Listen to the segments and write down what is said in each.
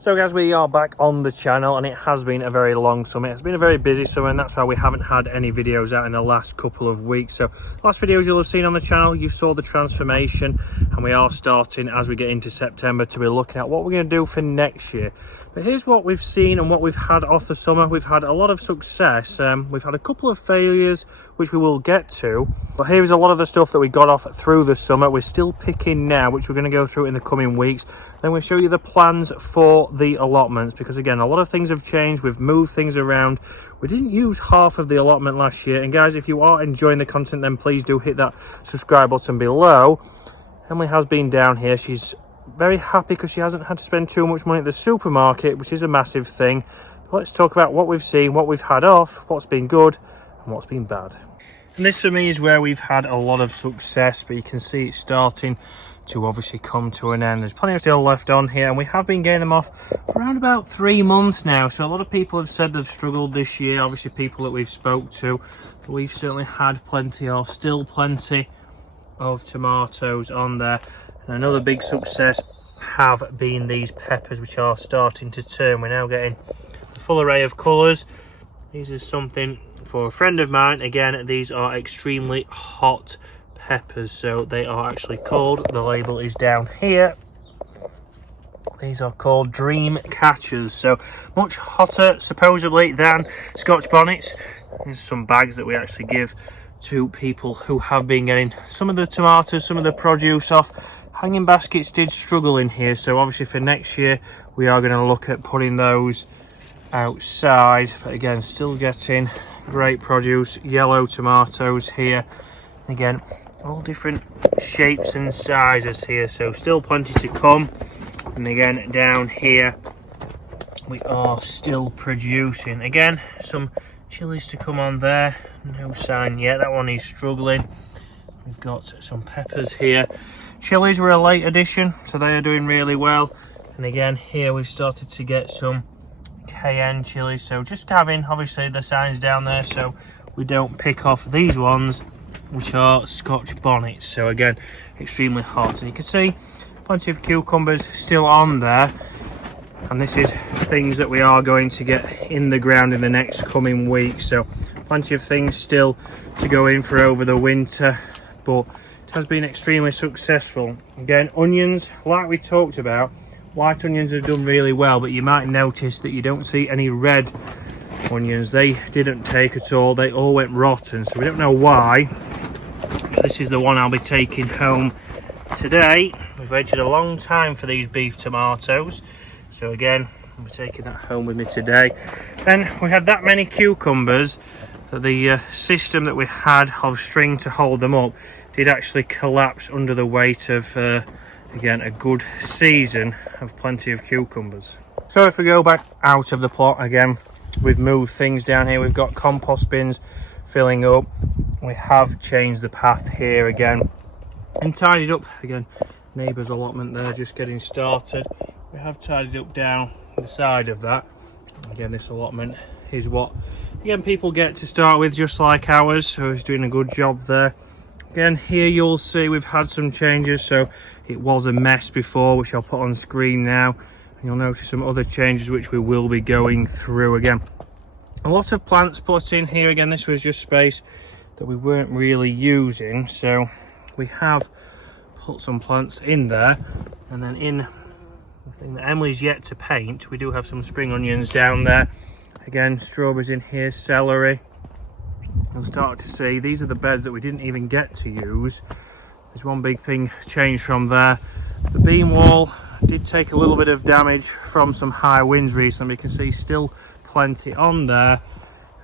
So guys, we are back on the channel and it has been a very long summer. It's been a very busy summer and that's why we haven't had any videos out in the last couple of weeks. So last videos you'll have seen on the channel, you saw the transformation, and we are starting as we get into September to be looking at what we're going to do for next year. But here's what we've seen and what we've had off the summer. We've had a lot of success. We've had a couple of failures, which we will get to. But here's a lot of the stuff that we got off through the summer. We're still picking now, which we're going to go through in the coming weeks. Then we'll show you the plans for the allotments, because again, a lot of things have changed. We've moved things around. We didn't use half of the allotment last year. And guys, if you are enjoying the content, then please do hit that subscribe button below. Emily has been down here. She's very happy because she hasn't had to spend too much money at the supermarket, which is a massive thing. But let's talk about what we've seen, what we've had off, what's been good and what's been bad. And this for me is where we've had a lot of success, but you can see it's starting to obviously come to an end. There's plenty of still left on here, and we have been getting them off for around about 3 months now. So a lot of people have said they've struggled this year, obviously people that we've spoke to, but we've certainly had plenty of, still plenty of tomatoes on there. And another big success have been these peppers, which are starting to turn. We're now getting a full array of colours. These are something for a friend of mine. Again, these are extremely hot peppers, so they are actually called, the label is down here, these are called dream catchers, so much hotter supposedly than Scotch bonnets. These are some bags that we actually give to people who have been getting some of the tomatoes, some of the produce off. Hanging baskets did struggle in here, so obviously for next year we are going to look at putting those outside. But again, still getting great produce, yellow tomatoes here. Again, all different shapes and sizes here, so still plenty to come. And again, down here we are still producing. Again, some chilies to come on there, no sign yet, that one is struggling. We've got some peppers here. Chilies were a late addition, so they are doing really well. And again, here we've started to get some cayenne chilies, so just having obviously the signs down there so we don't pick off these ones, which are Scotch bonnets. So again, extremely hot, and you can see plenty of cucumbers still on there, and this is things that we are going to get in the ground in the next coming weeks. So plenty of things still to go in for over the winter, but it has been extremely successful. Again, onions, like we talked about, white onions have done really well, but you might notice that you don't see any red onions. They didn't take at all, they all went rotten, so we don't know why. This is the one I'll be taking home today. We've waited a long time for these beef tomatoes, so again, I'll be taking that home with me today. Then we had that many cucumbers that the system that we had of string to hold them up did actually collapse under the weight of again, a good season of plenty of cucumbers. So if we go back out of the plot again, we've moved things down here. We've got compost bins filling up. We have changed the path here again and tidied up. Again, neighbour's allotment there just getting started. We have tidied up down the side of that. Again, this allotment is what again people get to start with, just like ours, so it's doing a good job there. Again, here you'll see we've had some changes, so it was a mess before, which I'll put on screen now, and you'll notice some other changes which we will be going through. Again, a lot of plants put in here. Again, this was just space that we weren't really using, so we have put some plants in there. And then in the thing that Emily's yet to paint, we do have some spring onions down there. Again, strawberries in here, celery. You'll start to see these are the beds that we didn't even get to use. There's one big thing changed from there. The beam wall did take a little bit of damage from some high winds recently. You can see still plenty on there.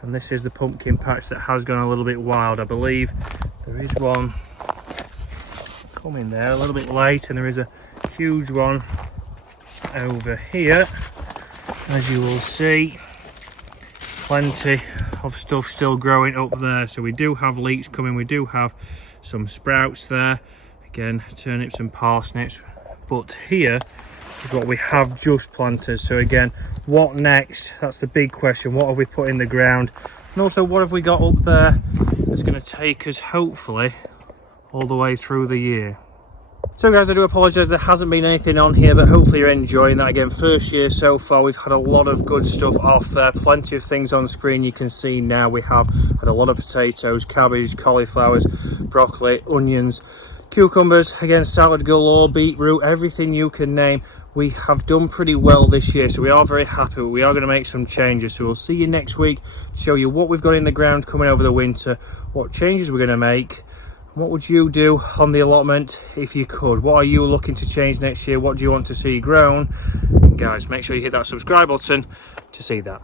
And this is the pumpkin patch that has gone a little bit wild. I believe there is one coming there a little bit late, and there is a huge one over here, as you will see. Plenty of stuff still growing up there, so we do have leeks coming. We do have some sprouts there, again turnips and parsnips, but here is what we have just planted. So again, what next? That's the big question. What have we put in the ground, and also what have we got up there that's going to take us hopefully all the way through the year? So guys, I do apologise there hasn't been anything on here, but hopefully you're enjoying that. Again, first year so far, we've had a lot of good stuff off there, plenty of things on screen you can see now. We have had a lot of potatoes, cabbage, cauliflowers, broccoli, onions, cucumbers, again salad galore, beetroot, everything you can name. We have done pretty well this year, so we are very happy, but we are going to make some changes. So we'll see you next week to show you what we've got in the ground coming over the winter, what changes we're going to make. What would you do on the allotment if you could? What are you looking to change next year? What do you want to see grown? Guys, make sure you hit that subscribe button to see that.